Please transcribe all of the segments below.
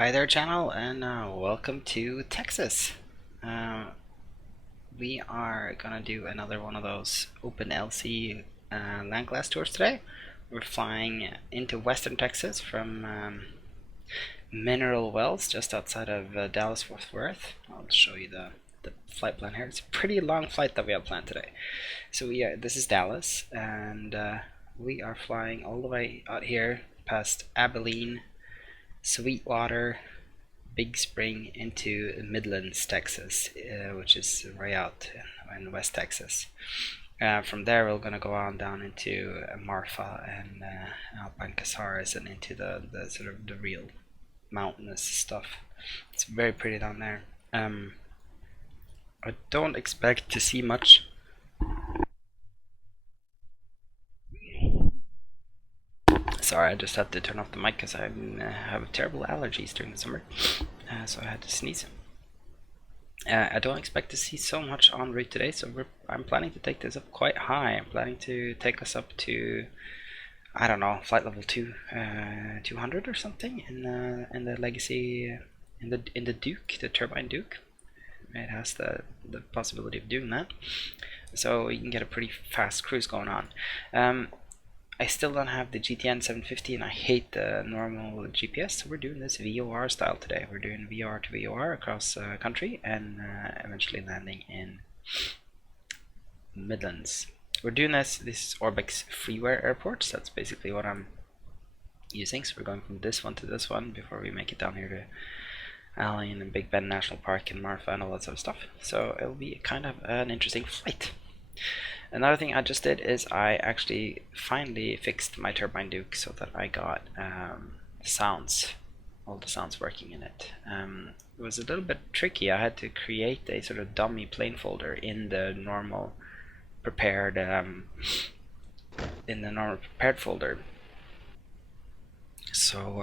Hi there channel, and welcome to Texas. We are gonna do another one of those OpenLC land class tours today. We're flying into western Texas from Mineral Wells, just outside of Dallas Fort Worth. I'll show you the flight plan here. It's a pretty long flight that we have planned today. So this is Dallas, and we are flying all the way out here past Abilene, Sweetwater, Big Spring into Midlands, Texas, which is right out in West Texas. From there, we're going to go on down into Marfa and Alpine Casares and into the sort of the real mountainous stuff. It's very pretty down there. I don't expect to see much. Sorry, I just had to turn off the mic because I have terrible allergies during the summer, so I had to sneeze. I don't expect to see so much en route today, so I'm planning to take this up quite high. I'm planning to take us up to, I don't know, flight level 200 or something in the legacy, in the Duke, the turbine Duke. It has the possibility of doing that, so you can get a pretty fast cruise going on. I still don't have the GTN 750 and I hate the normal GPS, so we're doing this VOR style today. We're doing VOR to VOR across country and eventually landing in Midlands. We're doing this is Orbx freeware airports. That's basically what I'm using. So we're going from this one to this one before we make it down here to Allen and Big Bend National Park and Marfa and all that sort of stuff. So it'll be kind of an interesting flight. Another thing I just did is I actually finally fixed my turbine Duke so that I got sounds, all the sounds working in it. It was a little bit tricky. I had to create a sort of dummy plane folder in the normal prepared folder. So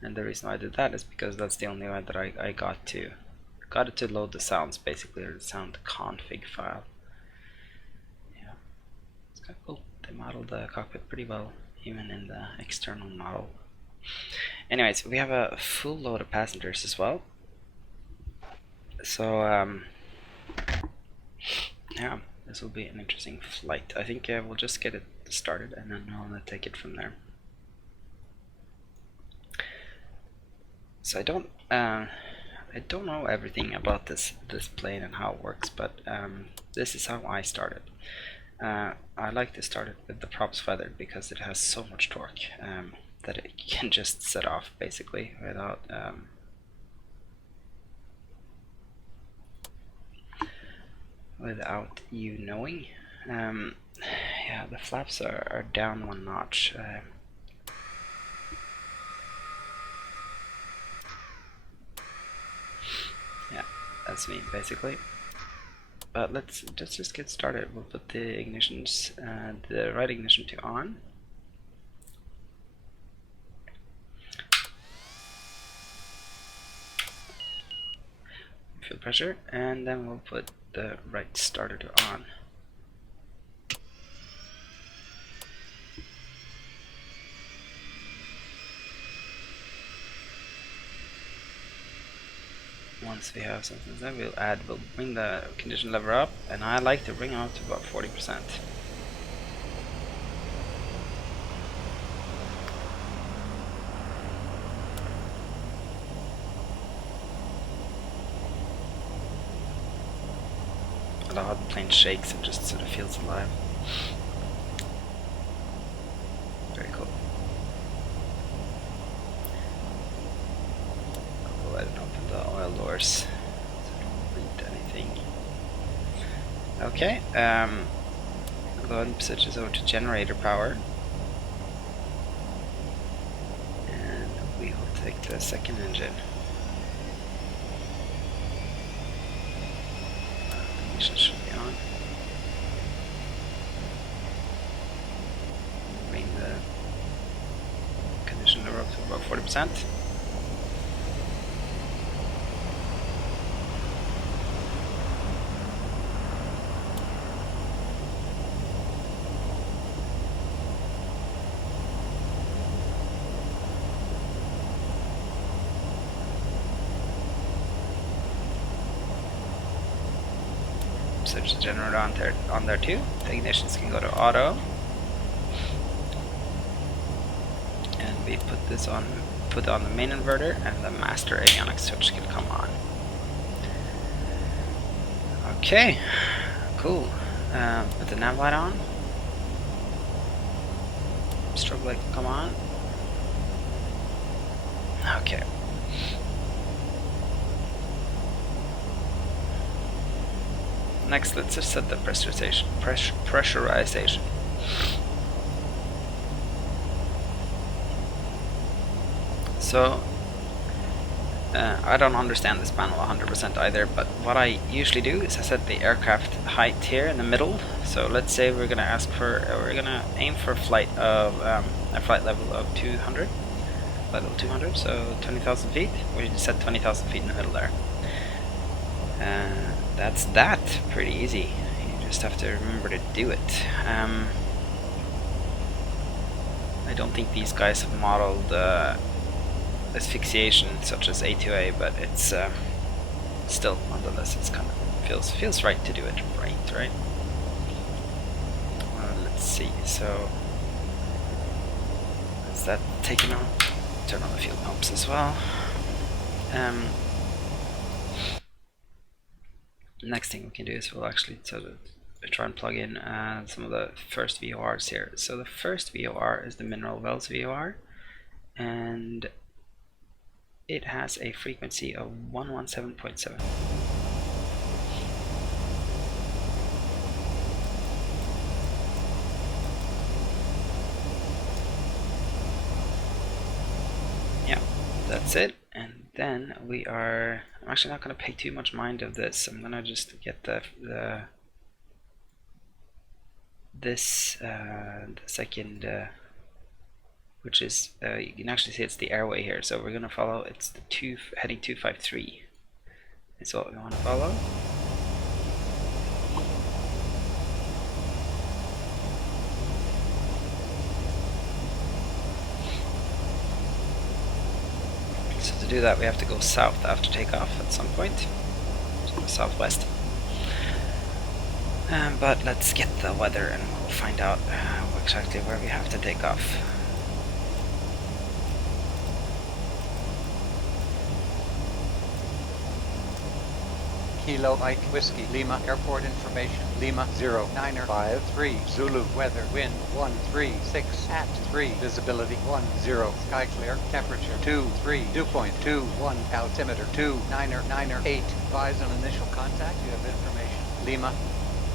and the reason I did that is because that's the only way that I got it to load the sounds, basically, or the sound config file. Cool. They modeled the cockpit pretty well, even in the external model. Anyways, we have a full load of passengers as well. So, yeah, this will be an interesting flight. I think we'll just get it started and then I'll take it from there. So I don't know everything about this plane and how it works, but this is how I started. I like to start it with the props feather because it has so much torque that it can just set off basically without you knowing. Yeah, the flaps are down one notch. Yeah, that's me basically. But let's just get started. We'll put the ignitions, the right ignition to on. Fuel pressure, and then we'll put the right starter to on. Once we have something that we'll bring the condition lever up, and I like to bring it up to about 40%. I love how the plane shakes and just sort of feels alive. Very cool. I'll go ahead and open the oil doors so I don't read anything. Okay, I'll go ahead and switch this over to generator power. And we will take the second engine. Should be on. Bring the condition lever up to about 40%. message generator on there too. The ignitions can go to auto, and we put on the main inverter, and the master avionics switch can come on. Okay, cool. Put the nav light on. Strobe light can come on. Okay. Next, let's just set the pressurization. So, I don't understand this panel 100% either, but what I usually do is I set the aircraft height here in the middle. So let's say we're gonna aim for a flight level of 200, flight level 200, so 20,000 feet. We set 20,000 feet in the middle there. That's that. Pretty easy. You just have to remember to do it. I don't think these guys have modeled asphyxiation such as A2A, but it's still, nonetheless, it's kind of feels right to do it right. Let's see. So is that taken on? Turn on the fuel pumps as well. Next thing we can do is we'll actually try and plug in some of the first VORs here. So the first VOR is the Mineral Wells VOR, and it has a frequency of 117.7. Yeah, that's it. And then I'm actually not going to pay too much mind of this. I'm going to just get the second, which is, you can actually see it's the airway here. So we're going to follow, it's the heading 253. That's what we want to follow. So to do that, we have to go south after takeoff at some point, so southwest. But let's get the weather and we'll find out exactly where we have to take off. Kilo Mike Whiskey Lima Airport information Lima 0953 Zulu weather wind 136 at 3 visibility 10 sky clear temperature 23 dew point 21 altimeter 2998 advise on initial contact. You have information Lima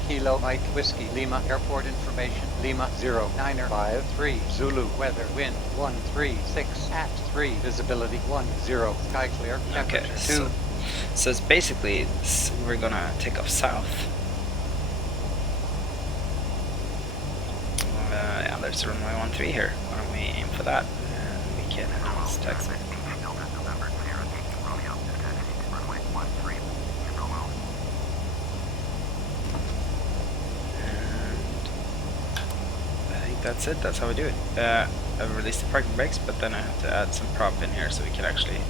Kilo Mike Whiskey Lima Airport information Lima 0953 Zulu weather wind 136 at 3 visibility 10 sky clear temperature 2. So it's basically, we're gonna take off south. Yeah, there's runway 13 here. Why don't we aim for that? And we can taxi. And I think that's it. That's how we do it. I've released the parking brakes, but then I have to add some prop in here so we can actually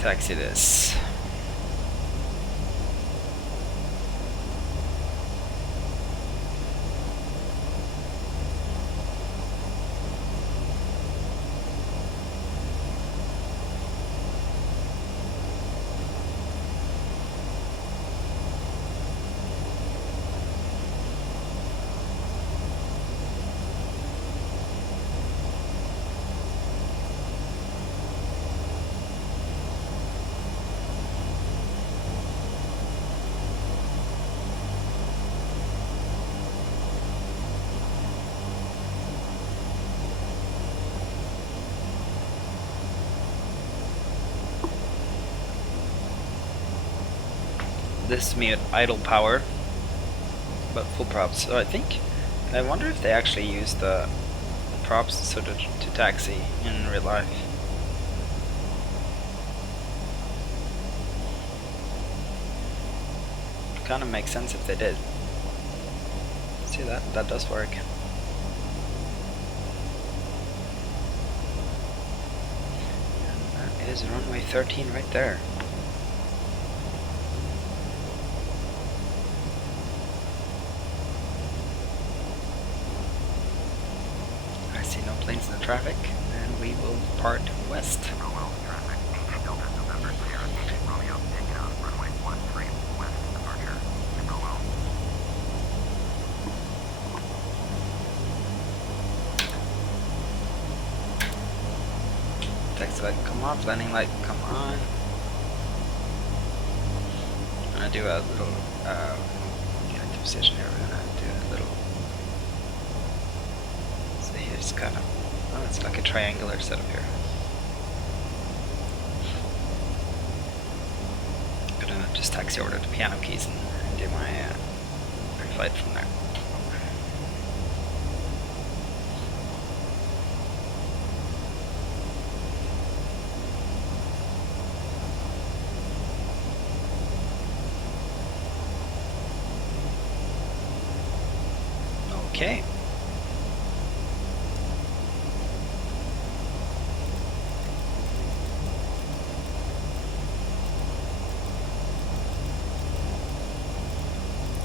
taxi this. This me at idle power, but full props. So I wonder if they actually use the props sort of to taxi in real life. Kind of makes sense if they did. See, that does work. And that is runway 13 right there. traffic, and we will depart west. Taxi light come off, landing light come on. I'm gonna do a little get into position here. We're gonna do a little. So here's kind of, oh, it's like a triangular setup here. I'm gonna just taxi over to the piano keys and do my pre-flight from there. Okay.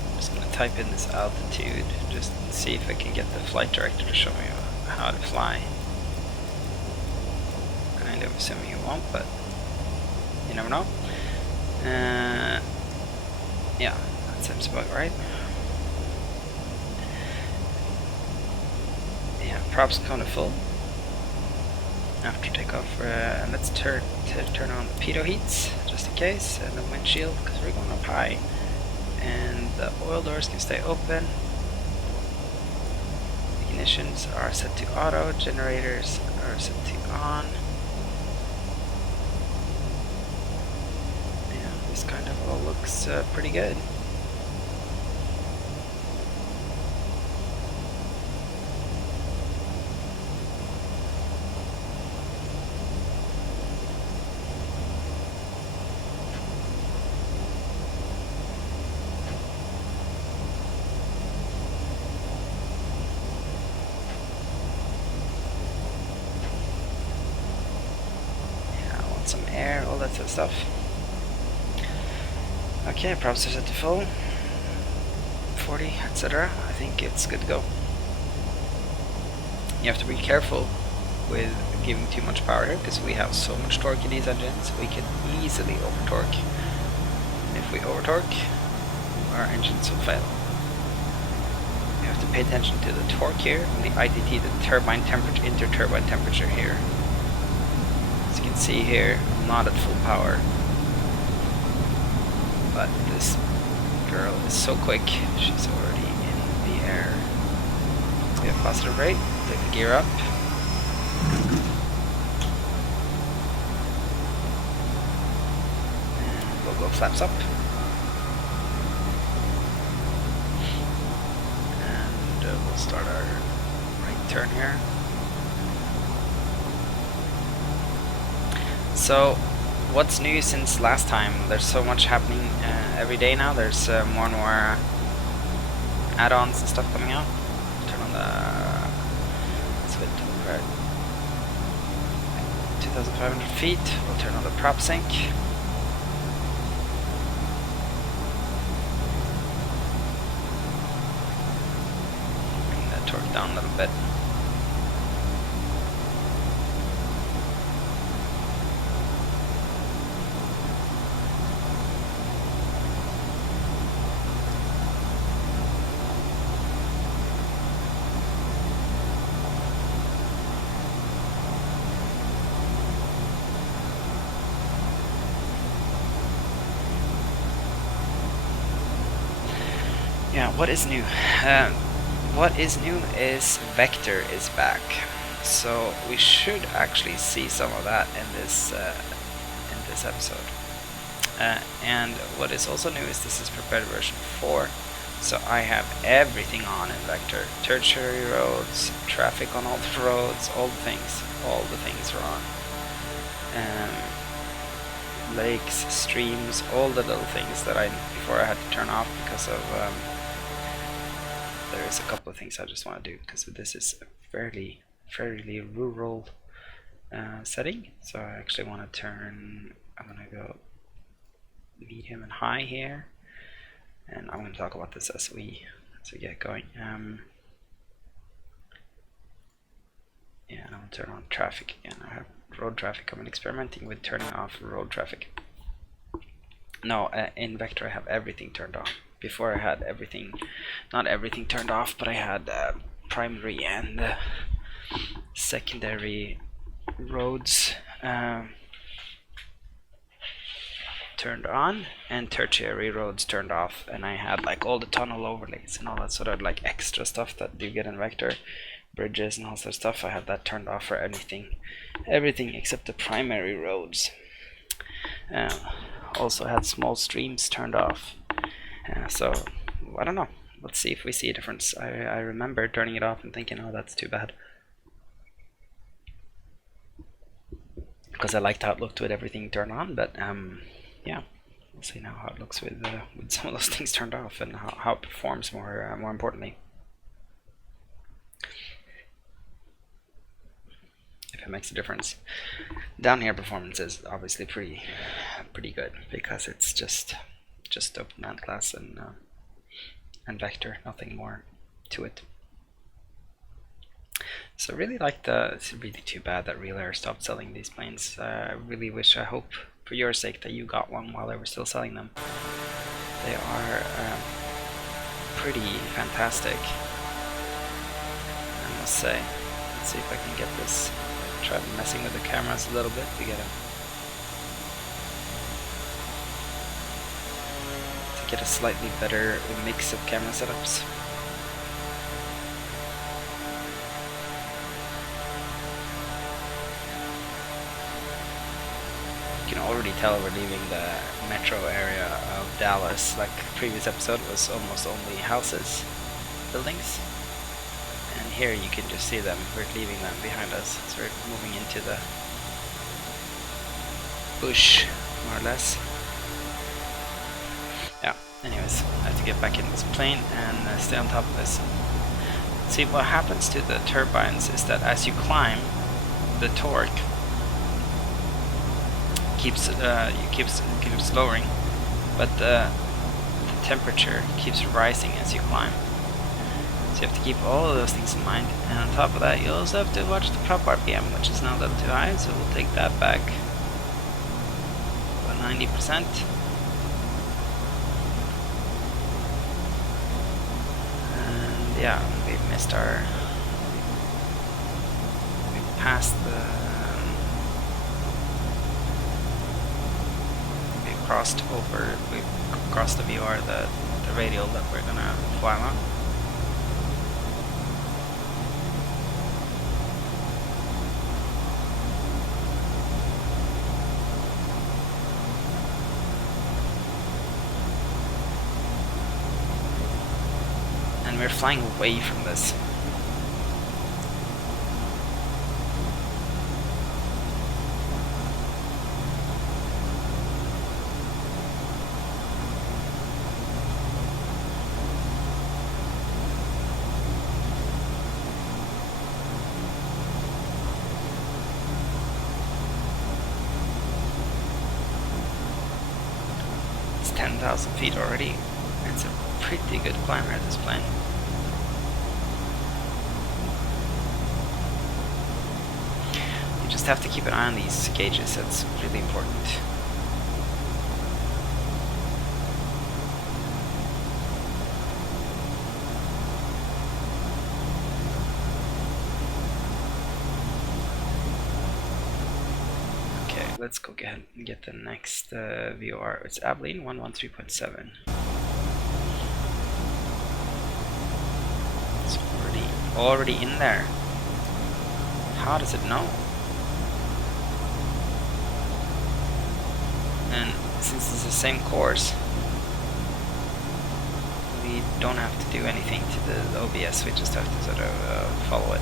I'm just going to type in this altitude just to see if I can get the flight director to show me how to fly. Kind of assuming it won't, but you never know. Yeah, that seems about right. Props kind of full after takeoff. Let's turn on the pitot heats just in case, and the windshield because we're going up high, and the oil doors can stay open. Ignitions are set to auto, generators are set to on. Yeah, this kind of all looks pretty good. Some air, all that sort of stuff. Okay, props are set to full, 40, etc. I think it's good to go. You have to be careful with giving too much power here because we have so much torque in these engines, we can easily over torque. If we over torque, our engines will fail. You have to pay attention to the torque here, and the ITT, the turbine temperature, inter-turbine temperature here. As you can see here, I'm not at full power, but this girl is so quick, she's already in the air. Let's get a positive rate, take the gear up. And we'll go flaps up. And we'll start our right turn here. So, what's new since last time? There's so much happening every day now. There's more and more add-ons and stuff coming out. Turn on the 2,500 feet. We'll turn on the prop sync. Bring the torque down a little bit. Yeah, what is new? What is new is Vector is back, so we should actually see some of that in this episode. And what is also new is this is prepared version 4, so I have everything on in Vector. Tertiary roads, traffic on all the roads, all the things are on. Lakes, streams, all the little things that before I had to turn off because of there is a couple of things I just want to do because this is a fairly rural setting. So I actually want to turn, I'm going to go medium and high here, and I'm going to talk about this as we get going. Yeah, and I'll turn on traffic again. I have road traffic. I'm experimenting with turning off road traffic. No, in Vector I have everything turned on. Before I had everything, not everything turned off, but I had primary and secondary roads turned on and tertiary roads turned off, and I had like all the tunnel overlays and all that sort of like extra stuff that you get in Vector, bridges and all that stuff. I had that turned off for everything except the primary roads. Also had small streams turned off. So I don't know. Let's see if we see a difference. I remember turning it off and thinking, oh, that's too bad, because I liked how it looked with everything turned on. But yeah, we'll see now how it looks with some of those things turned off, and how it performs more importantly. If it makes a difference. Down here performance is obviously pretty good, because it's just open land class and Vector, nothing more to it. So I really like it's really too bad that Realair stopped selling these planes. I really wish, I hope for your sake, that you got one while they were still selling them. They are pretty fantastic, I must say. Let's see if I can get this. Try messing with the cameras a little bit to get a slightly better mix of camera setups. You can already tell we're leaving the metro area of Dallas. Like the previous episode was almost only houses, buildings. And here you can just see them, we're leaving them behind us, so we're moving into the bush, more or less. Yeah, anyways, I have to get back in this plane and stay on top of this. See, what happens to the turbines is that as you climb, the torque keeps lowering, but the temperature keeps rising as you climb. So you have to keep all of those things in mind, and on top of that you also have to watch the prop RPM, which is now a little too high, so we'll take that back about 90%. And yeah, we passed we crossed the VR, the radial that we're gonna fly on. We're flying away from this. It's 10,000 feet already. It's a pretty good climber at this plane. Just have to keep an eye on these gauges, that's really important. Okay, let's go ahead and get the next VOR. It's Abilene 113.7. It's already in there. How does it know? And since it's the same course, we don't have to do anything to the OBS, we just have to sort of follow it.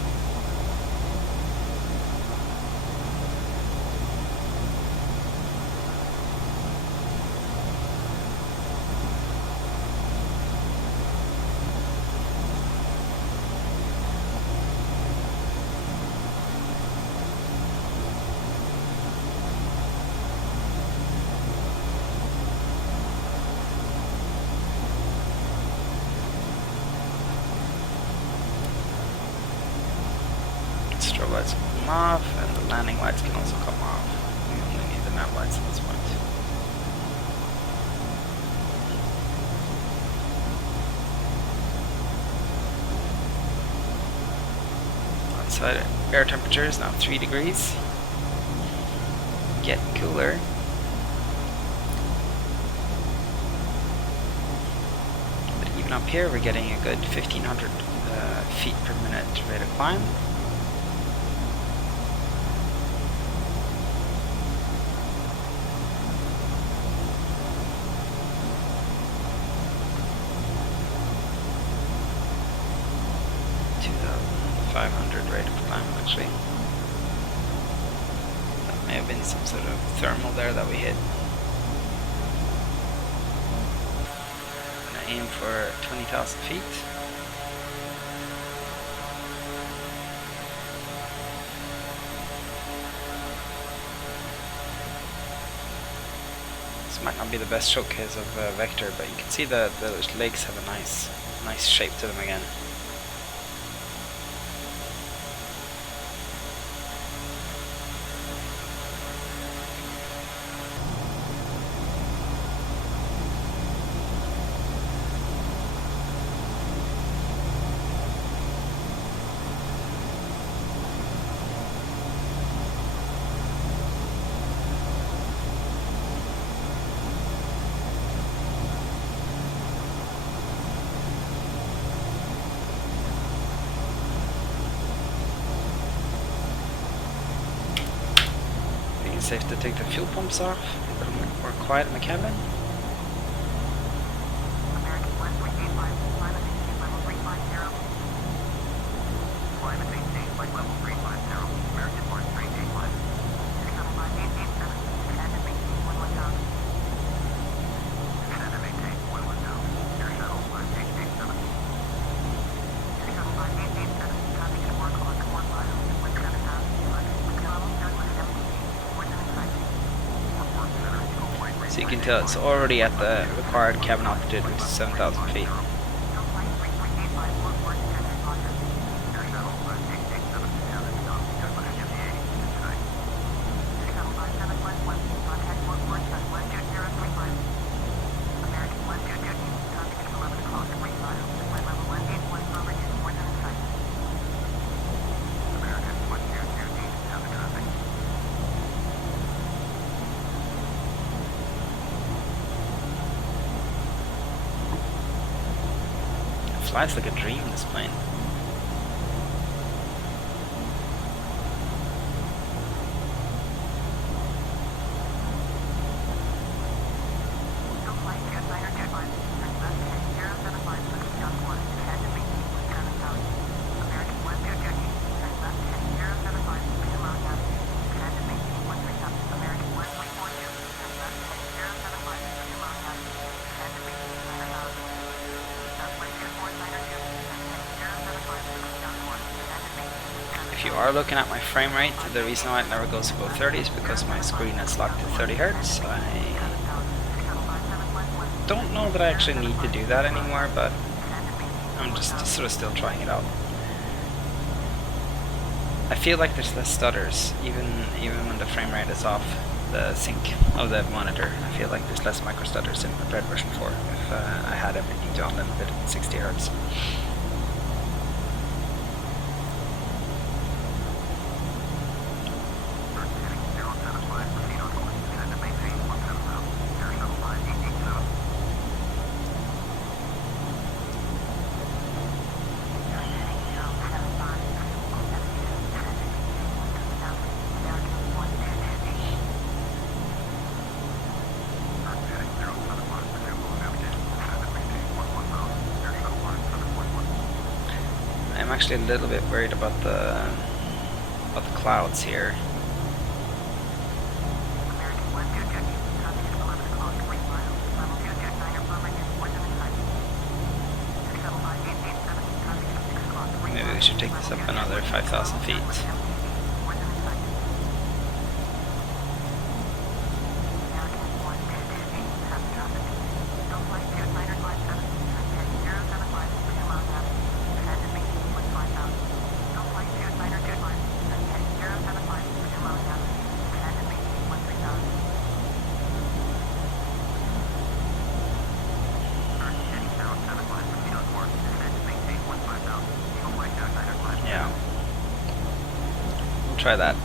come off, and the landing lights can also come off. We only need the nav lights at this point. Outside air temperature is now 3 degrees. Getting cooler. But even up here we're getting a good 1500 feet per minute rate of climb. Rate of climb actually. That may have been some sort of thermal there that we hit. I'm gonna aim for 20,000 feet. This might not be the best showcase of Vector, but you can see that the lakes have a nice shape to them again. Safe to take the fuel pumps off, a little more quiet in the cabin. American 1385, climate maintained level 350. Climate maintained flight level 350. American 1385. 675-887, extended maintain 11000. Extended maintain 11000. Air shuttle 5887. 675-887, traffic at 4 o'clock, 1 mile, wind 7000, wind level 17. So you can tell it's already at the required cabin altitude, which is 7,000 feet. Flies like a dream, this plane. If you are looking at my frame rate, the reason why it never goes above 30 is because my screen is locked to 30 Hz. I don't know that I actually need to do that anymore, but I'm just sort of still trying it out. I feel like there's less stutters, even when the frame rate is off the sync of the monitor. I feel like there's less micro stutters in prepared version 4 if I had everything to unlimited 60 Hz. I'm actually a little bit worried about the clouds here. Maybe we should take this up another 5,000 feet. try that.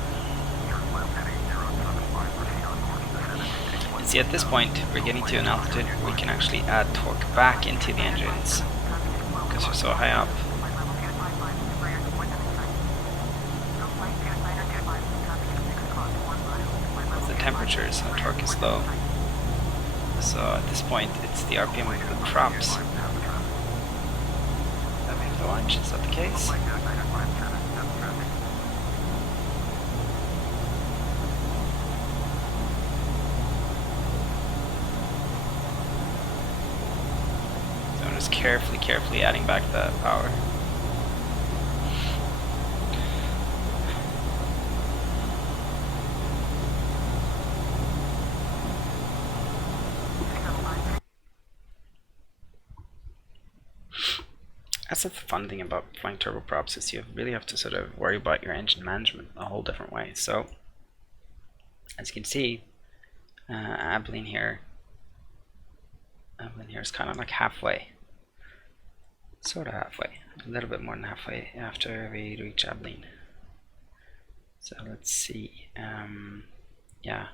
See, at this point we're getting to an altitude where we can actually add torque back into the engines because we're so high up. With the temperatures and the torque is low. So at this point it's the RPM of the props that we have to watch. Is that the case? Carefully adding back the power. That's the fun thing about flying turboprops, is you really have to sort of worry about your engine management a whole different way. So as you can see, Abilene here is kind of like halfway. Sort of halfway, a little bit more than halfway after we reach Abilene. So let's see. Yeah,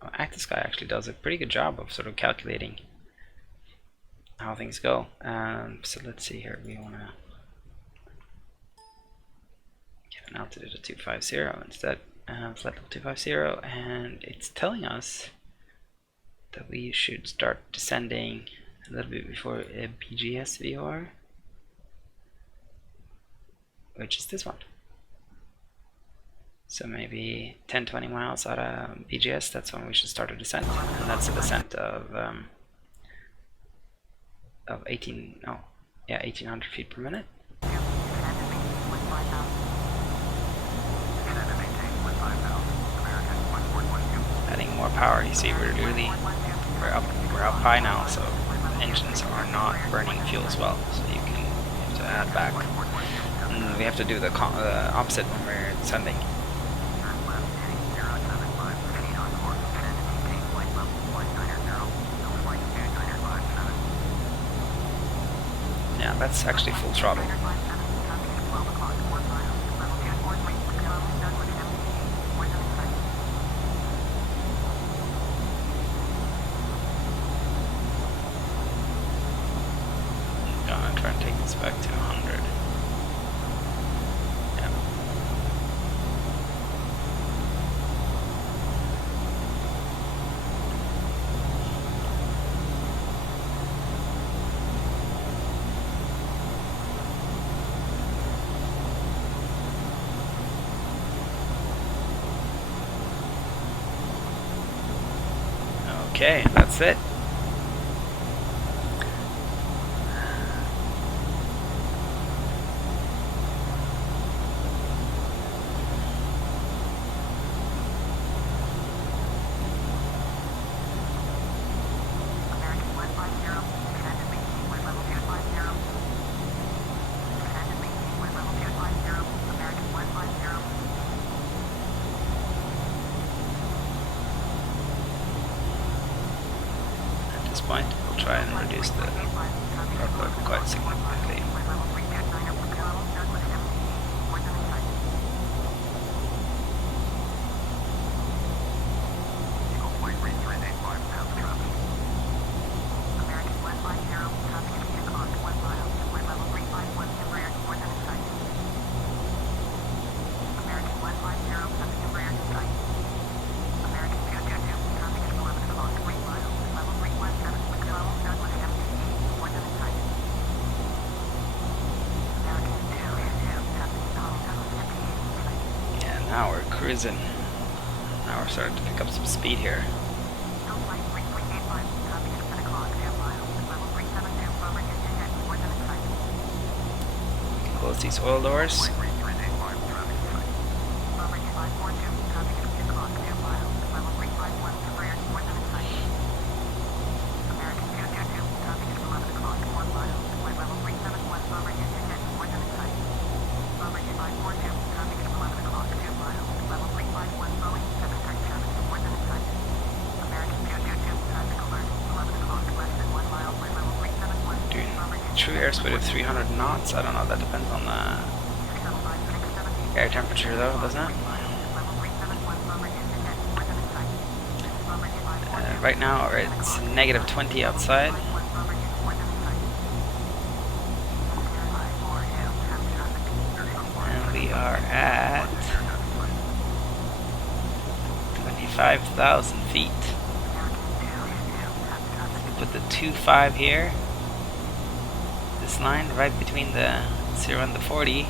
well, ActiveSky actually does a pretty good job of sort of calculating how things go. So let's see here. We want to get an altitude of 250 instead, flight level 250, and it's telling us that we should start descending a little bit before a BGS VOR, which is this one. So maybe 10-20 miles out of BGS, that's when we should start a descent, and that's a descent of 1800 feet per minute. Adding more power, you see we're up high now, so the engines are not burning fuel as well, so you have to add back. And we have to do the opposite when we're descending. Yeah, that's actually full throttle. I'm gonna try and take this back to 100. Okay, that's it. Point, we'll try and reduce the workload quite significantly. Now we're cruising. Now we're starting to pick up some speed here. Close these oil doors. True airspeed of 300 knots. I don't know, that depends on the air temperature though, doesn't it? right now it's negative 20 outside. And we are at 25,000 feet. Put the 2.5 here. This line right between the 0 and the 40.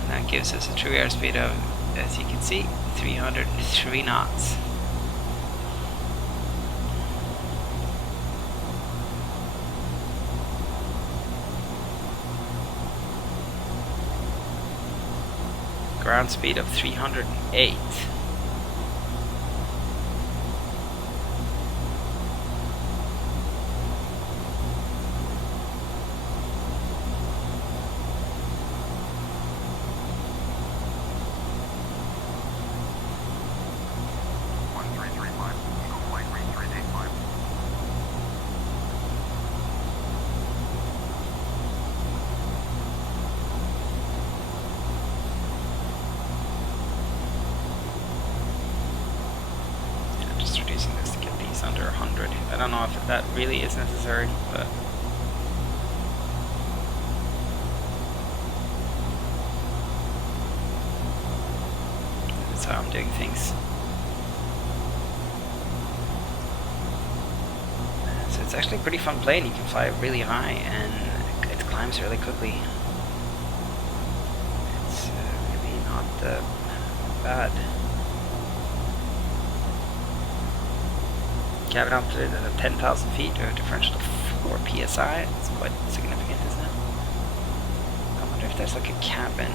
And that gives us a true airspeed of, as you can see, 303 knots. Ground speed of 308. Under 100. I don't know if that really is necessary, but that's how I'm doing things. So it's actually a pretty fun plane. You can fly really high and it climbs really quickly. It's really not bad. Cabin altitude at 10,000 feet, or a differential of 4 psi. It's quite significant, isn't it? I wonder if there's like a cabin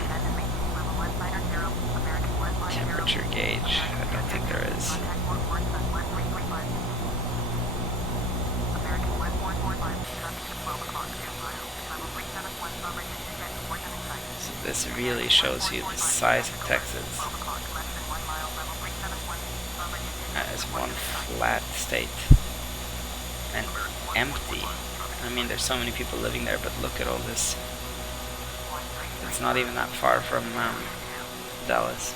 temperature gauge. I don't think there is. So this really shows you the size of Texas. As one flat state and empty. I mean, there's so many people living there, but look at all this. It's not even that far from Dallas.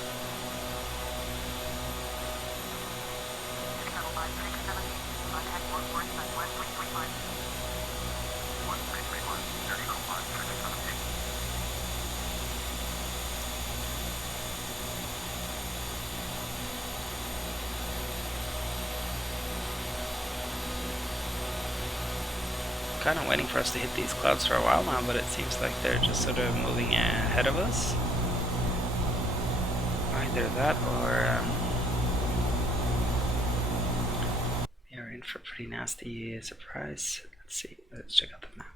Kind of waiting for us to hit these clouds for a while now, but it seems like they're just sort of moving ahead of us. Either that or we're in for a pretty nasty surprise. Let's see, let's check out the map.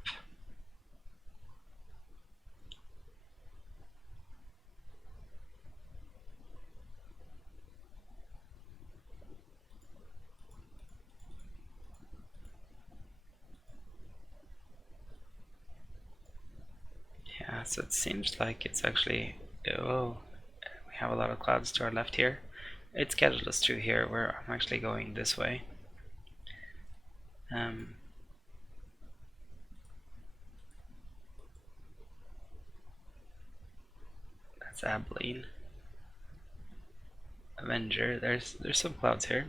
Yeah, so it seems like it's actually, oh, we have a lot of clouds to our left here. It scheduled us through here where I'm actually going this way. That's Abilene. Avenger, there's some clouds here.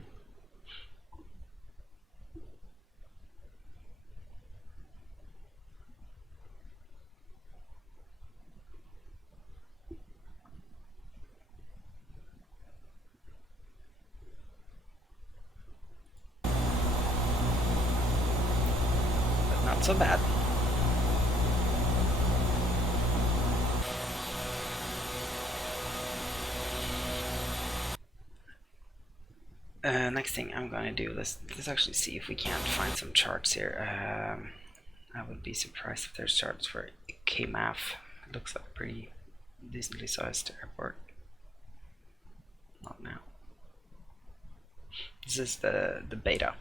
Not so bad. Next thing I'm gonna do, let's actually see if we can't find some charts here. I would be surprised if there's charts for KMAF. It looks like a pretty decently sized airport. Not now. This is the beta.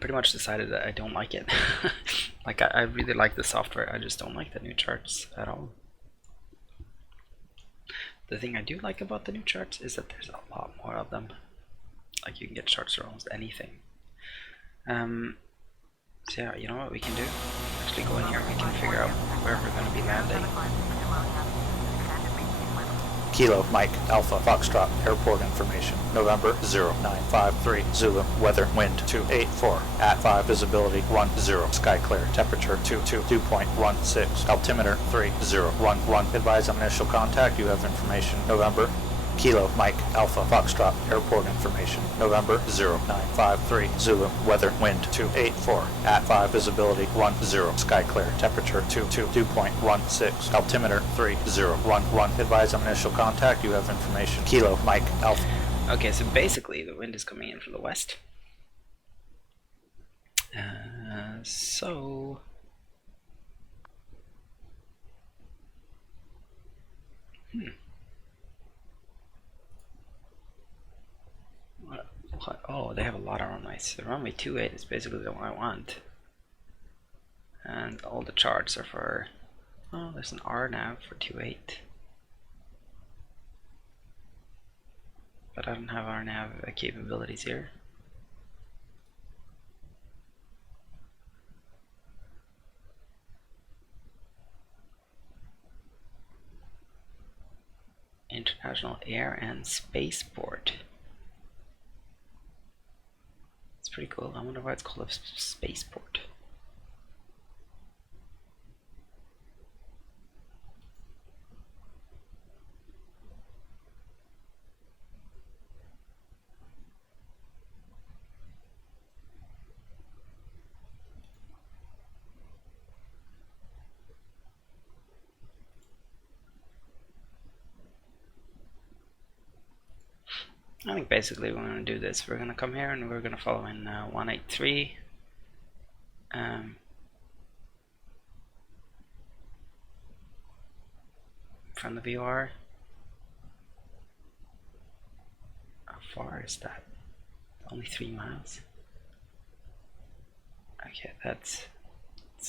Pretty much decided that I don't like it. Like I really like the software, I just don't like the new charts at all. The thing I do like about the new charts is that there's a lot more of them. Like you can get charts for almost anything. So yeah, you know what we can do? Actually go in here and we can figure out where we're going to be landing. Kilo Mike Alpha Foxtrot airport information. November 0953 Zulu weather wind 284 at 5 visibility 10 sky clear temperature 2.16 altimeter 3011 advise on initial contact you have information. November Kilo Mike Alpha Foxtrot airport information. November 0953 Zulu weather wind 284 at 5 visibility 10 sky clear temperature 2.16 altimeter 3011 advise on initial contact you have information. Kilo Mike Alpha. Okay, so basically the wind is coming in from the west. So oh, they have a lot of runways. The runway 28 is basically the one I want. And all the charts are for... Oh, there's an RNAV for 28. But I don't have RNAV capabilities here. International Air and Spaceport. It's pretty cool. I wonder why it's called a spaceport. I think basically we're going to do this. We're going to come here and we're going to follow in 183. From the VR. How far is that? Only 3 miles. Okay, it's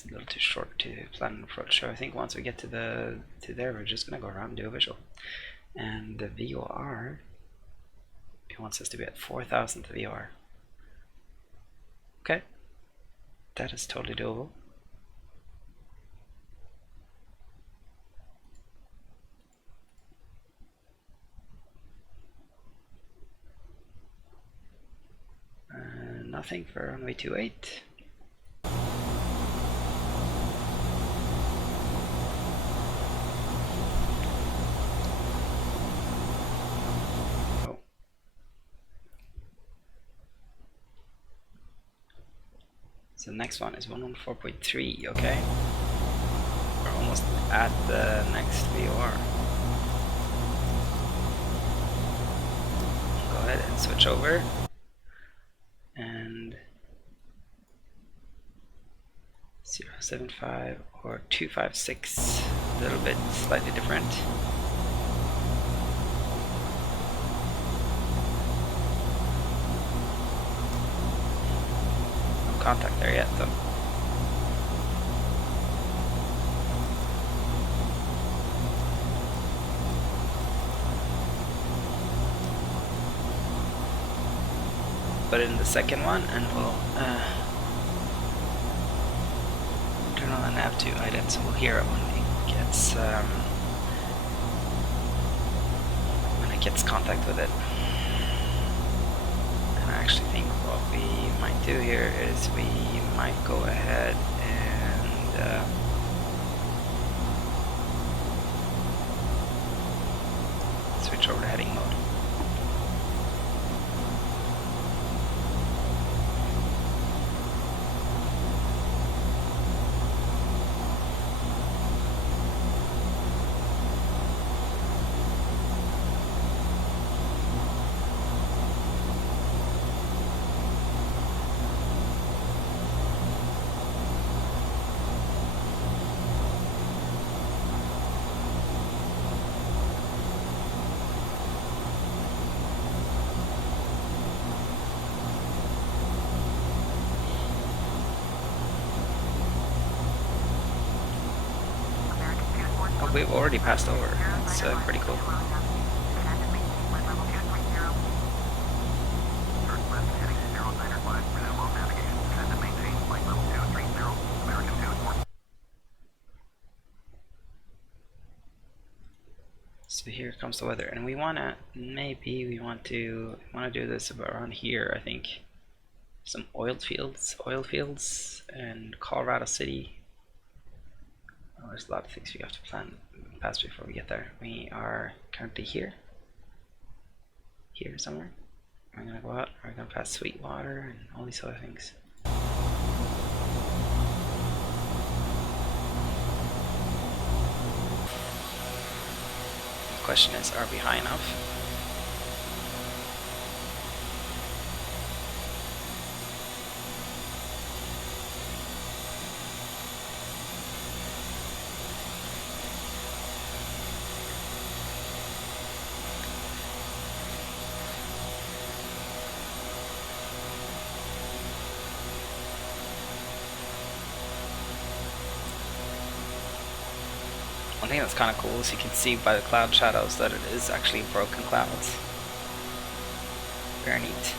a little too short to plan an approach. So I think once we get to there, we're just going to go around and do a visual. And the VOR. It wants us to be at 4,000 to VR. Okay, that is totally doable. Nothing for runway 28. So the next one is 114.3, okay? We're almost at the next VOR. Go ahead and switch over. And 075 or 256, a little bit slightly different. Contact there yet though. Put in the second one and we'll turn on the nav to Addons, so we'll hear it when it gets contact with it. And I actually think what we might do here is we might go ahead and switch over to heading mode. We've already passed over. That's pretty cool. So here comes the weather, and we wanna want to do this around here. I think some oil fields, and Colorado City. Oh, there's a lot of things we have to plan past before we get there. We are currently here somewhere. We're gonna go out. We're gonna pass Sweetwater and all these other things. The question is, are we high enough? One thing that's kind of cool is you can see by the cloud shadows that it is actually broken clouds. Very neat.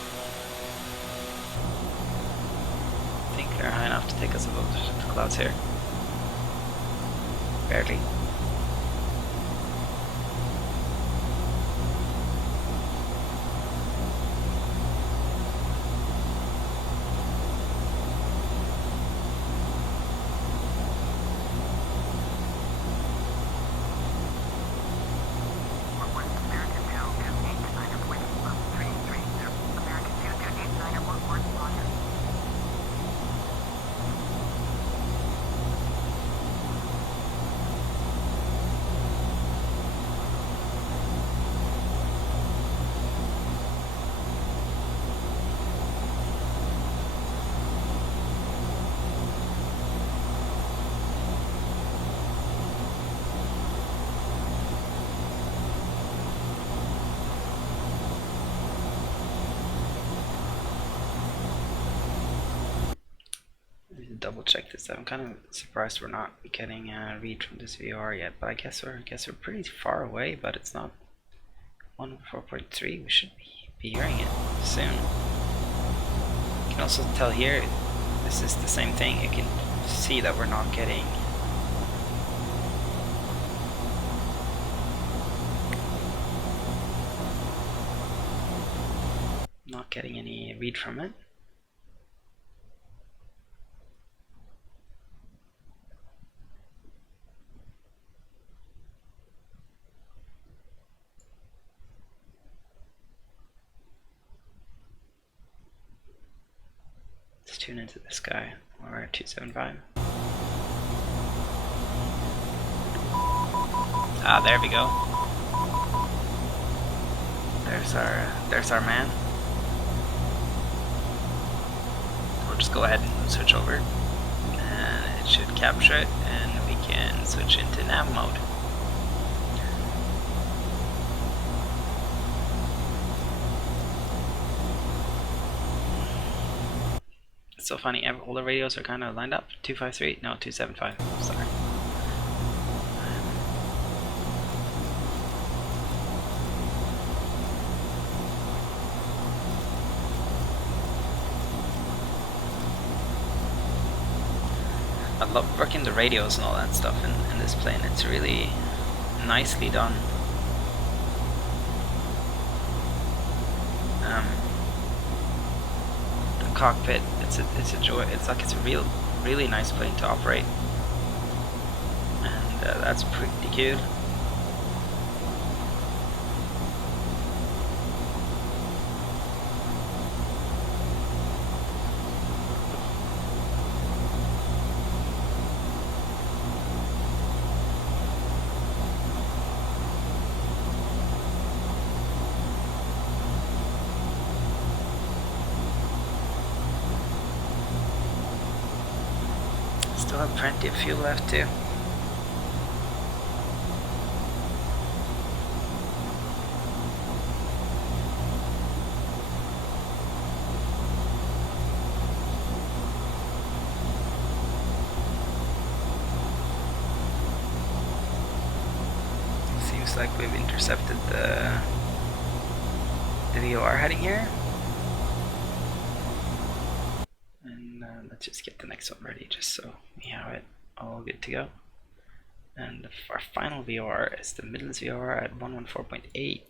I think they're high enough to take us above the clouds here. Barely. Double check this. I'm kind of surprised we're not getting a read from this VR yet, but I guess we're pretty far away. But it's not 1.4.3. We should be hearing it soon. You can also tell here this is the same thing. You can see that we're not getting any read from it. Let's tune into this guy. We're at 275. Ah, there we go. There's our man. We'll just go ahead and switch over, and it should capture it, and we can switch into nav mode. It's so funny, all the radios are kind of lined up. 253, no, 275, sorry. I love working the radios and all that stuff in this plane. It's really nicely done. The cockpit, it's a joy. It's a really nice plane to operate, and that's pretty cool. Still have plenty of fuel left too. Seems like we've intercepted the VOR heading here. Let's just get the next one ready, just so we have it all good to go. And our final VR is the middle VR at 114.8.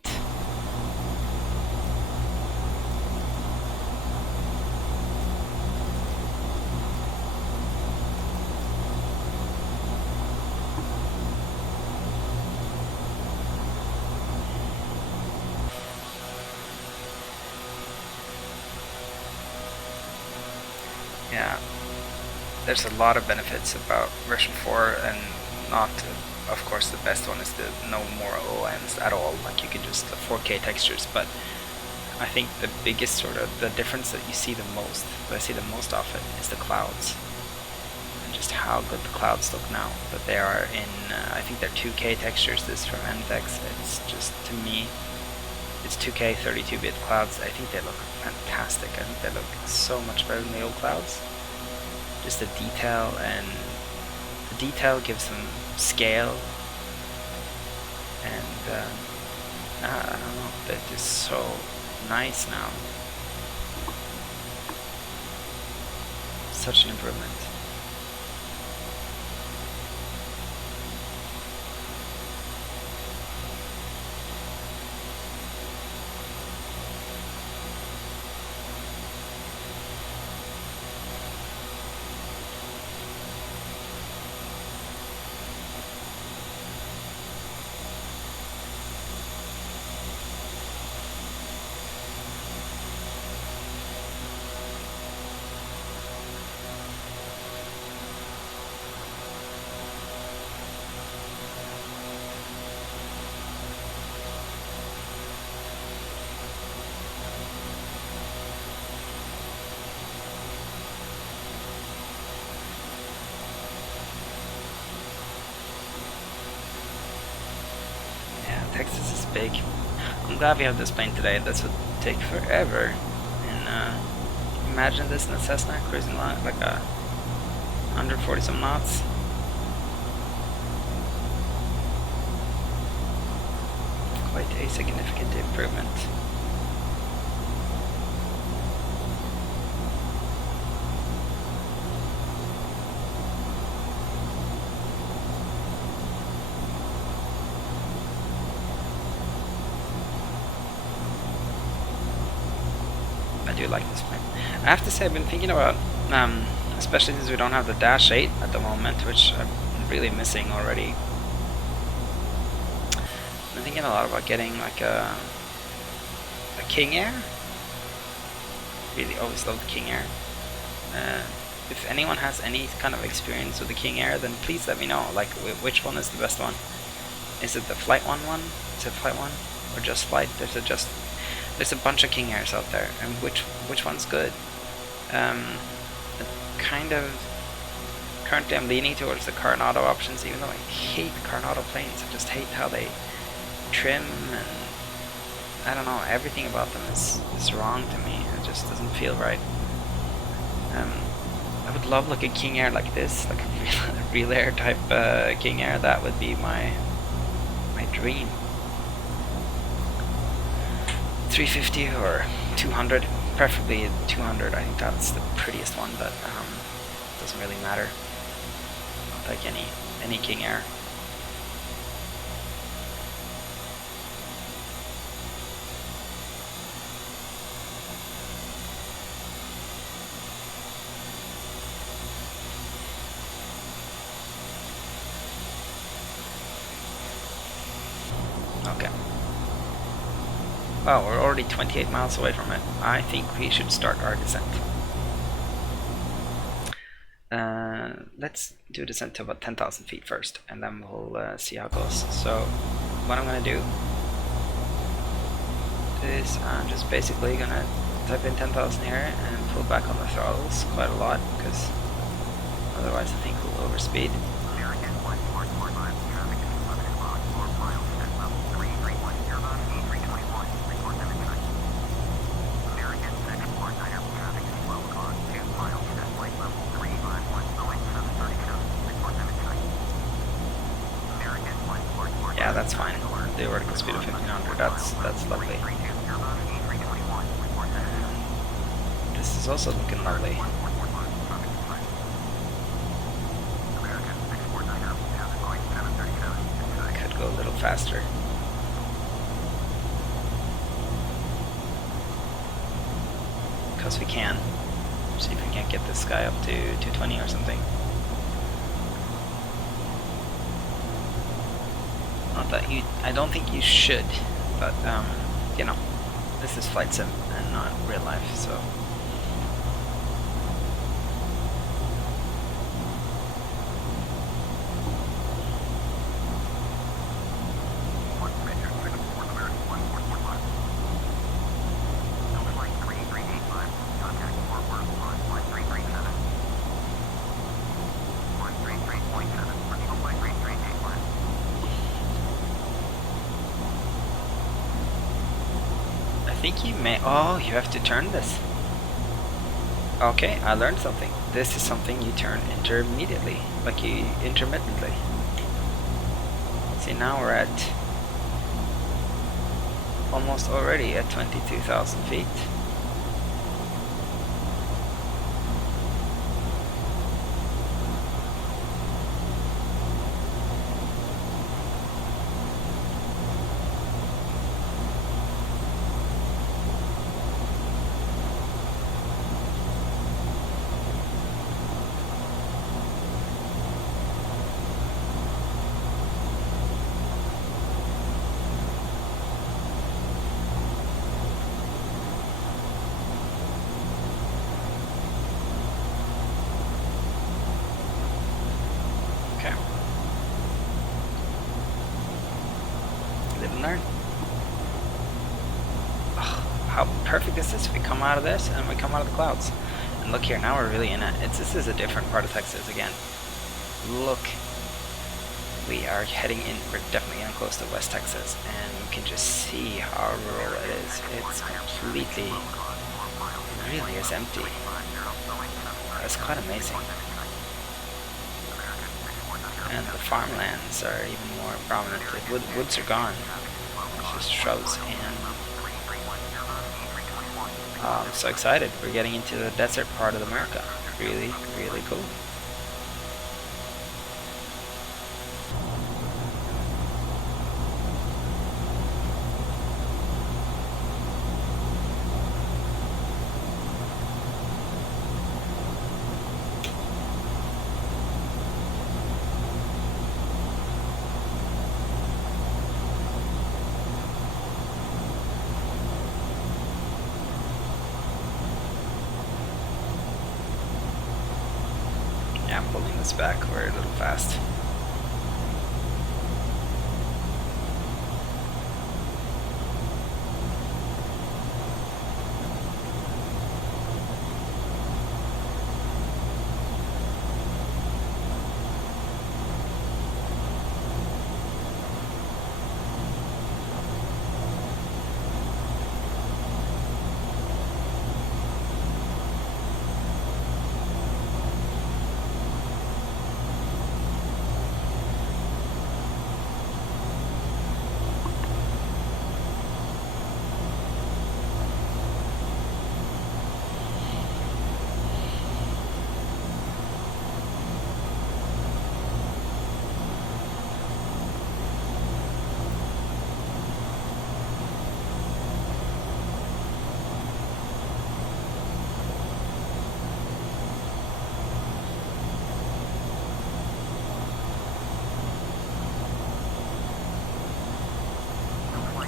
Yeah, there's a lot of benefits about version 4, and not, of course, the best one is the no more ONs at all. Like you can just 4K textures, but I think the biggest sort of the difference that you see the most, that I see the most often, is the clouds, and just how good the clouds look now. That they are in, I think they're 2K textures. This from Envtex. It's just, to me, it's 2K 32-bit clouds. I think they look fantastic. I think they look so much better than the old clouds. Just the detail, and the detail gives them scale, and I don't know, they're just so nice now. Such an improvement. Texas is big. I'm glad we have this plane today. This would take forever. And imagine this in a Cessna cruising like a 140 some knots. Quite a significant improvement. I do like this plane. I have to say, I've been thinking about, especially since we don't have the Dash 8 at the moment, which I'm really missing already. I've been thinking a lot about getting like a King Air. Really always loved King Air. If anyone has any kind of experience with the King Air, then please let me know. Like, which one is the best one? Is it the Flight 1 one? Is it Flight 1? Or just Flight? There's a bunch of King Airs out there, and which one's good? Kind of currently I'm leaning towards the Coronado options, even though I hate Coronado planes. I just hate how they trim, and I don't know, everything about them is wrong to me. It just doesn't feel right. I would love like a King Air like this, like a Realair type King Air. That would be my dream. 350 or 200, preferably 200. I think that's the prettiest one, but doesn't really matter. Like any King Air. Okay. Wow, we're already 28 miles away from it. I think we should start our descent. Let's do a descent to about 10,000 feet first, and then we'll see how it goes. So, what I'm going to do is I'm just basically going to type in 10,000 here and pull back on the throttles quite a lot, because otherwise I think we'll overspeed. Yeah, that's fine. The vertical speed of 1500, that's lovely. This is also looking lovely. faster. Because we can. See if we can't get this guy up to 220 or something. Not that you, I don't think you should, but you know, this is flight sim and not real life, so. I think you may. Oh, you have to turn this. Okay, I learned something. This is something you turn intermittently, like you intermittently. See, now we're at almost already at 22,000 feet. Learn. Oh, how perfect is this? We come out of this and we come out of the clouds. And look here, now we're really in it. This is a different part of Texas again. Look. We are heading in, we're definitely getting close to West Texas, and you can just see how rural it is. It's completely, it really is empty. That's quite amazing. And the farmlands are even more prominent. The woods are gone. It's just shrubs, and I'm so excited. We're getting into the desert part of America. Really, really cool. Yeah, I'm pulling this back. We're a little fast.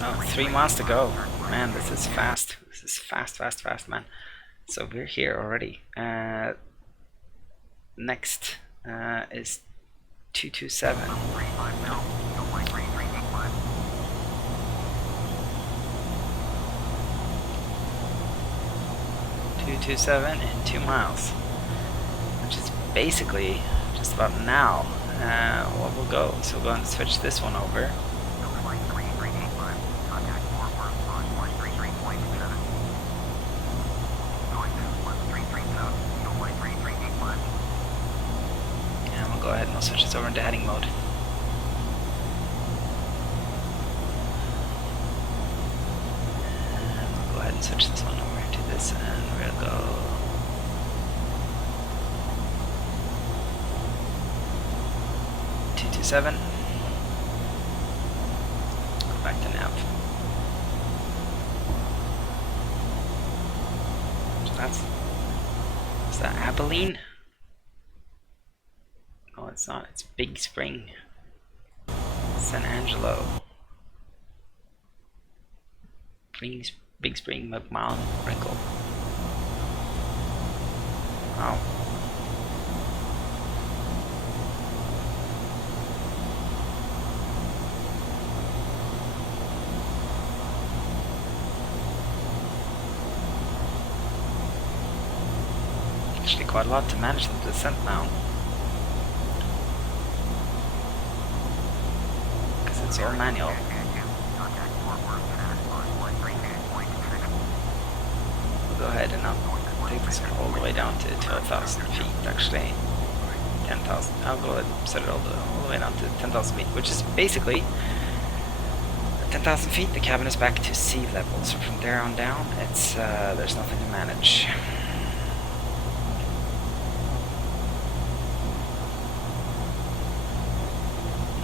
Oh, 3 miles to go. Man, this is fast. This is fast, fast, fast, man. So we're here already. Next is 227. 227 in 2 miles, which is basically just about now what we'll go. So we'll go and switch this one over. And we'll go ahead and we'll switch this over into heading mode. And we'll go ahead and switch this one over to this, and we'll go 227. Is that Abilene? No, it's not. It's Big Spring. San Angelo. Big Spring, McMahon, Wrinkle. Wow. Actually quite a lot to manage the descent now. Because it's all manual. We'll go ahead and I'll take this all the way down to 12,000 feet actually. 10,000. I'll go ahead and set it all the way down to 10,000 feet, which is basically at 10,000 feet the cabin is back to sea level. So from there on down it's there's nothing to manage.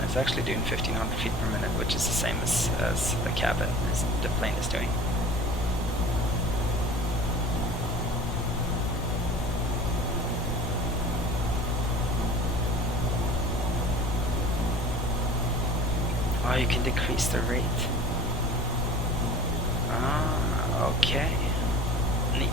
It's actually doing 1500 feet per minute, which is the same as the cabin, as the plane is doing. Oh, you can decrease the rate. Ah, okay. Neat.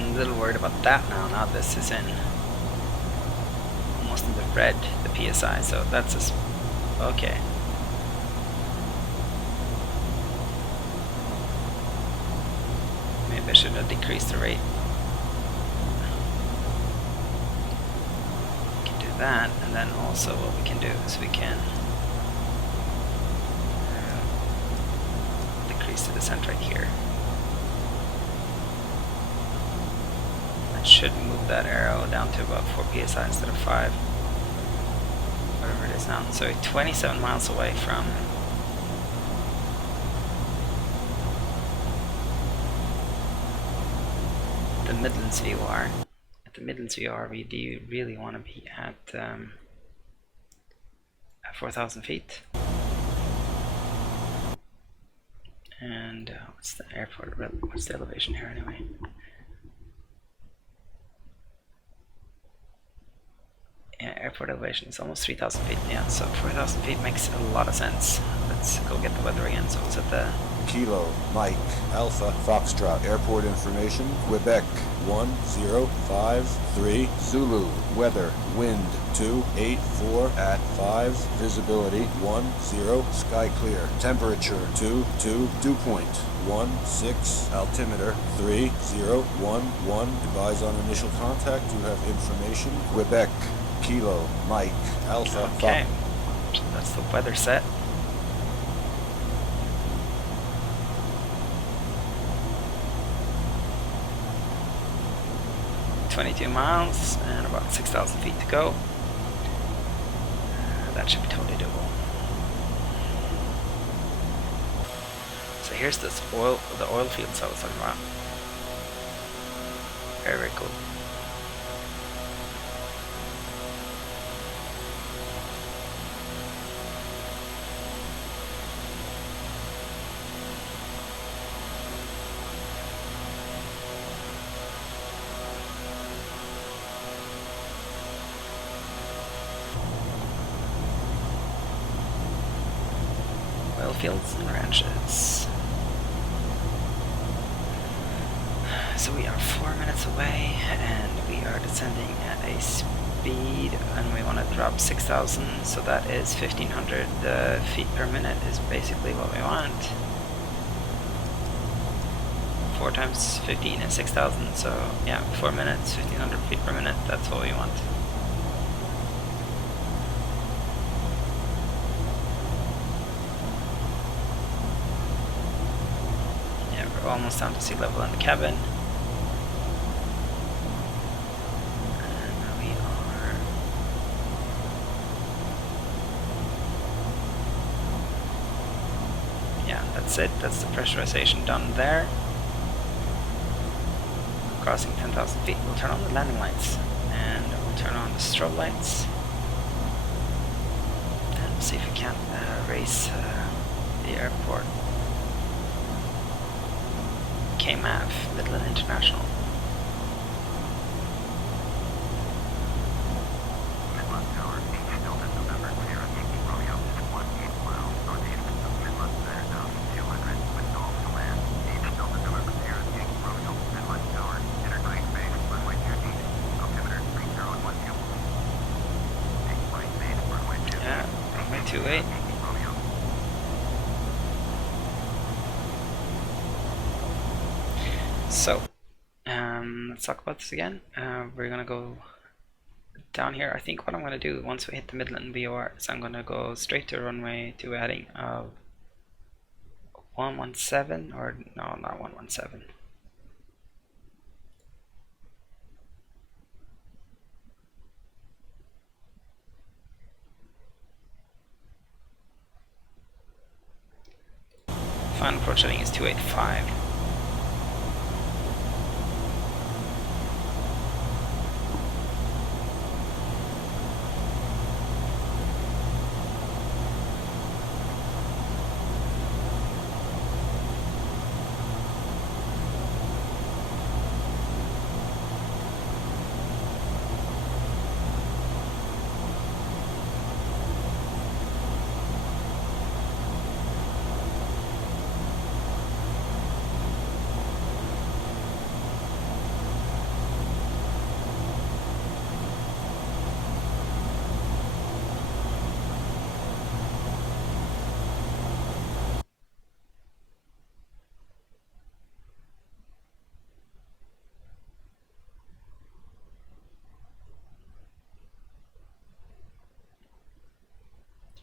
A little worried about that now. Now this is in almost in the red, the PSI, so that's just okay. Maybe I should have decreased the rate. We can do that, and then also what we can do is we can decrease the descent right here. Should move that arrow down to about 4 psi instead of 5, whatever it is now. So 27 miles away from the Midlands VR. At the Midlands VR, we do really want to be at 4,000 feet. And what's the airport? What's the elevation here anyway? Yeah, airport elevation is almost 3,000 feet. Yeah, so 4,000 feet makes a lot of sense. Let's go get the weather again. So it's at the Kilo, Mike, Alpha, Foxtrot, airport information, Quebec, 1053, Zulu, weather, wind, 284 at 5, visibility, 10, sky clear, temperature, 22, dew point, 16, altimeter, 3011, advise on initial contact, you have information, Quebec, Kilo, Mike, Alpha, okay. So that's the weather set. $22 miles and about 6,000 feet to go. That should be totally doable. So here's this the oil fields I was talking about. Very, very cool. Fields and ranches. So we are 4 minutes away and we are descending at a speed and we want to drop 6,000, so that is 1,500 feet per minute is basically what we want. 4 times 15 is 6,000, so yeah, 4 minutes, 1,500 feet per minute, that's what we want. We're almost down to sea level in the cabin. And we are... Yeah, that's it. That's the pressurization done there. Crossing 10,000 feet. We'll turn on the landing lights. And we'll turn on the strobe lights. And we'll see if we can't raise the airport. KMAF, Midland International. Midland Tower, H Delta November, Sierra Yankee Romeo, 18 miles northeast of Midland, 9,200, with golf to land. H Delta November, Sierra Yankee Romeo, Midland Tower, Intergrade base, runway 28, altimeter 3012. Intergrade base, runway 28. Yeah, runway 28. So, let's talk about this again. We're gonna go down here. I think what I'm gonna do once we hit the Midland VOR is I'm gonna go straight to runway 2 heading of 117, or no, not 117. Final approach heading is 285.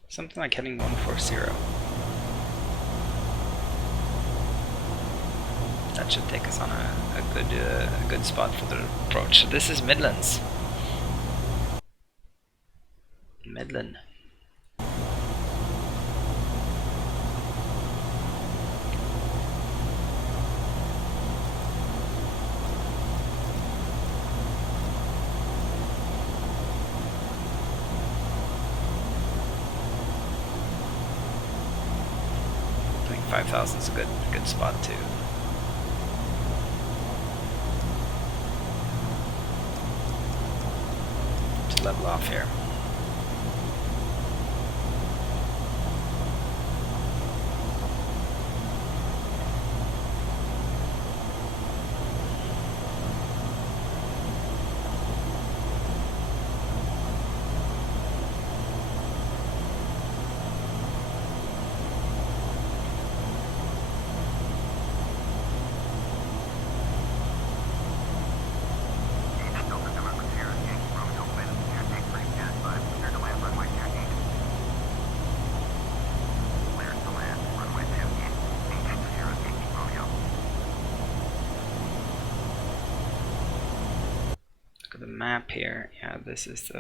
Something like heading 140. That should take us on a good spot for the approach. This is Midlands. Midland. I think 5,000 is a good spot too. To level off here. The map here, yeah, this is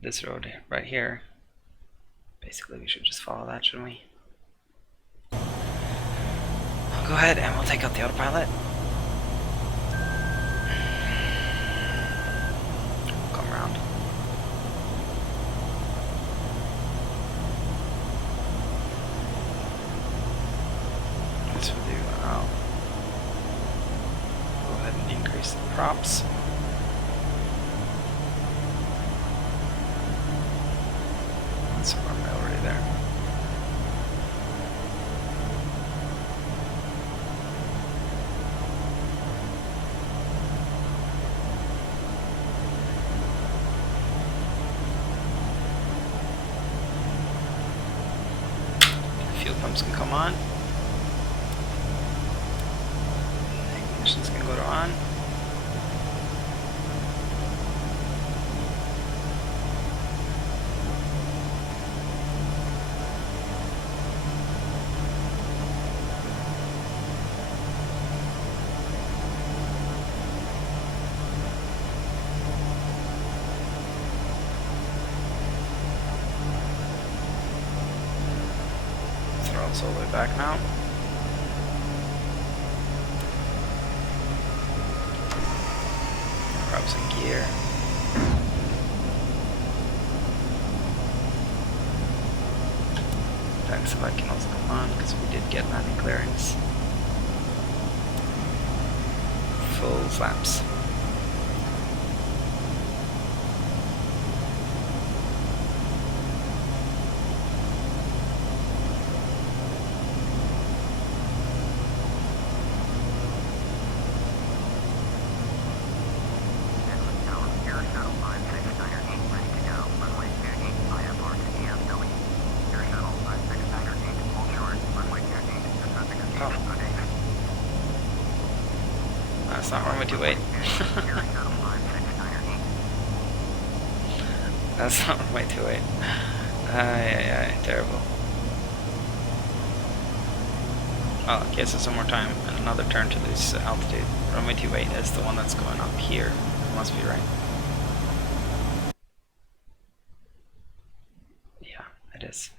this road right here. Basically, we should just follow that, shouldn't we? I'll go ahead and we'll take out the autopilot. Come around. This will do. I'll go ahead and increase the props. That's already there. Fuel pumps can come on. Ignitions can go to on. bounce all the way back now. Grab some gear. FSFX can also come on because we did get landing clearance. Full flaps. That's not runway 28. That's not runway 28. Terrible. Oh, okay, so some more time and another turn to lose altitude. Runway 28 is the one that's going up here. It must be right. Yeah, it is.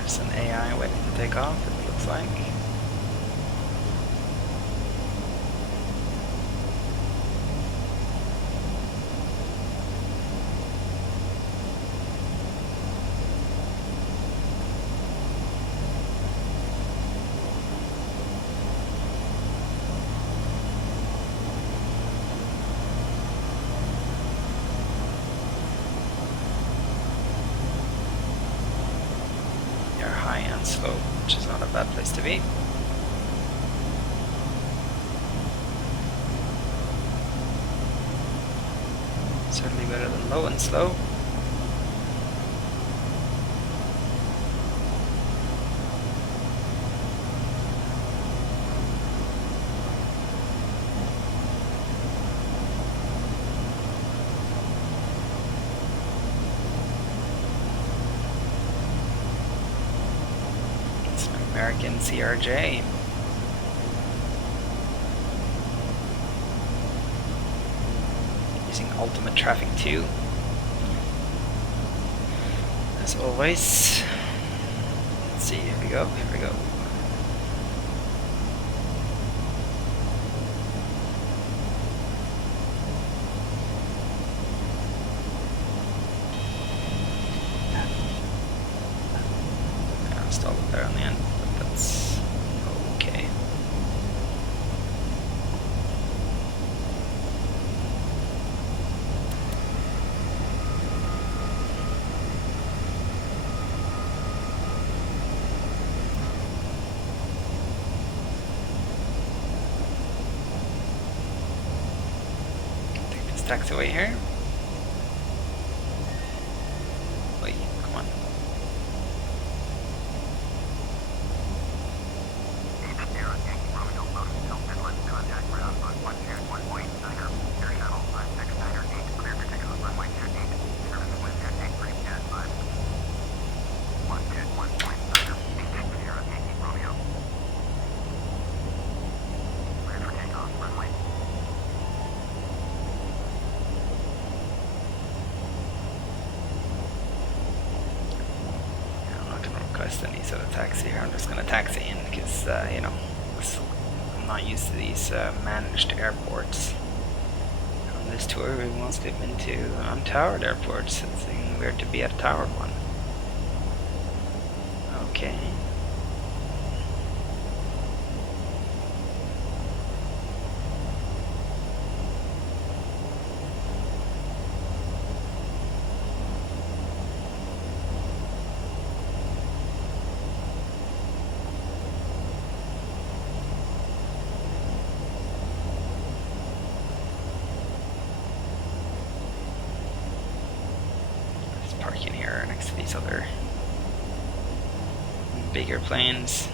There's an AI waiting to take off, it looks like. High and slow, which is not a bad place to be. Certainly better than low and slow. American CRJ. Using ultimate traffic 2. As always. Let's see, here we go. I'll stall it there on the end. That's okay. Take this taxiway here. Wait, come on. Any sort of taxi here. I'm just gonna taxi in because you know, I'm not used to these managed airports. On this tour we mostly have been to untowered airports. It's weird to be at a towered one. Okay. Parking here next to these other bigger planes.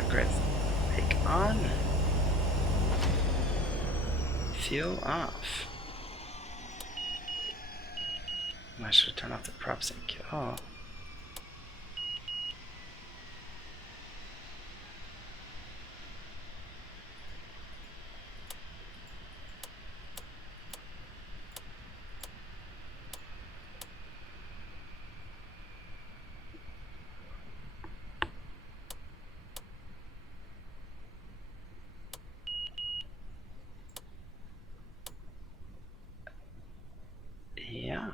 progress. Take on. Fuel off. I should turn off the prop sync. Oh. Yeah.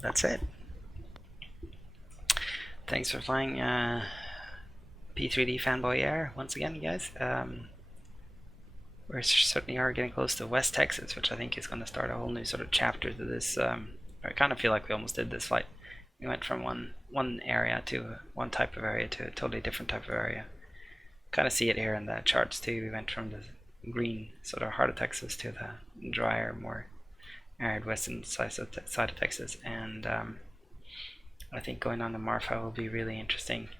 That's it. Thanks for flying P3D Fanboy Air once again, guys. We certainly are getting close to West Texas, which I think is going to start a whole new sort of chapter to this. I kind of feel like we almost did this flight. We went from one area to one type of area to a totally different type of area. Kind of see it here in the charts too. We went from the green sort of heart of Texas to the drier, more arid western side of Texas, and I think going on the Marfa will be really interesting.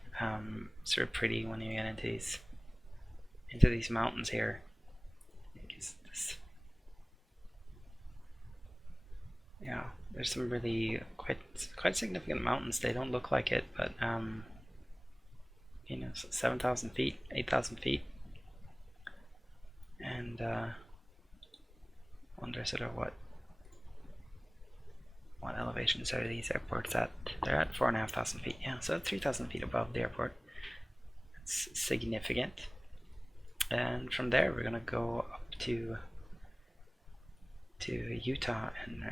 Sort of pretty when you get into these mountains here. Yeah, there's some really quite significant mountains. They don't look like it, but you know, 7,000 feet, 8,000 feet, and wonder sort of what elevations are these airports at. They're at 4,500 feet. Yeah, so 3,000 feet above the airport. It's significant. And from there we're gonna go up to Utah and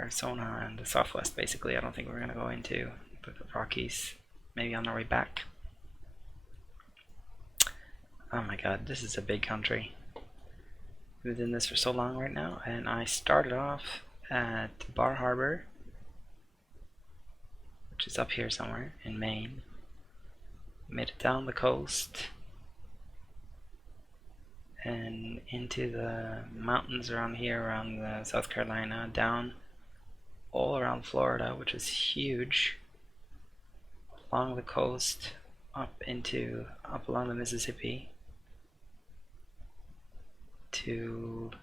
Arizona and the Southwest. Basically, I don't think we're gonna go into the Rockies. Maybe on our way back. Oh my God, this is a big country. We've been in this for so long right now, and I started off at Bar Harbor, which is up here somewhere in Maine. Made it down the coast and into the mountains around here, around South Carolina, down all around Florida, which is huge, along the coast, up along the Mississippi, and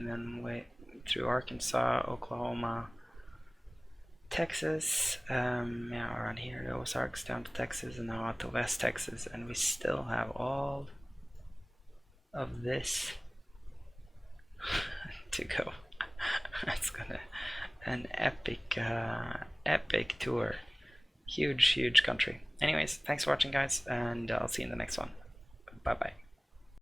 then through Arkansas, Oklahoma, Texas, yeah, around here, the Ozarks, down to Texas, and now out to West Texas, and we still have all of this to go. It's gonna an epic tour. Huge country. Anyways, thanks for watching, guys, and I'll see you in the next one. Bye bye.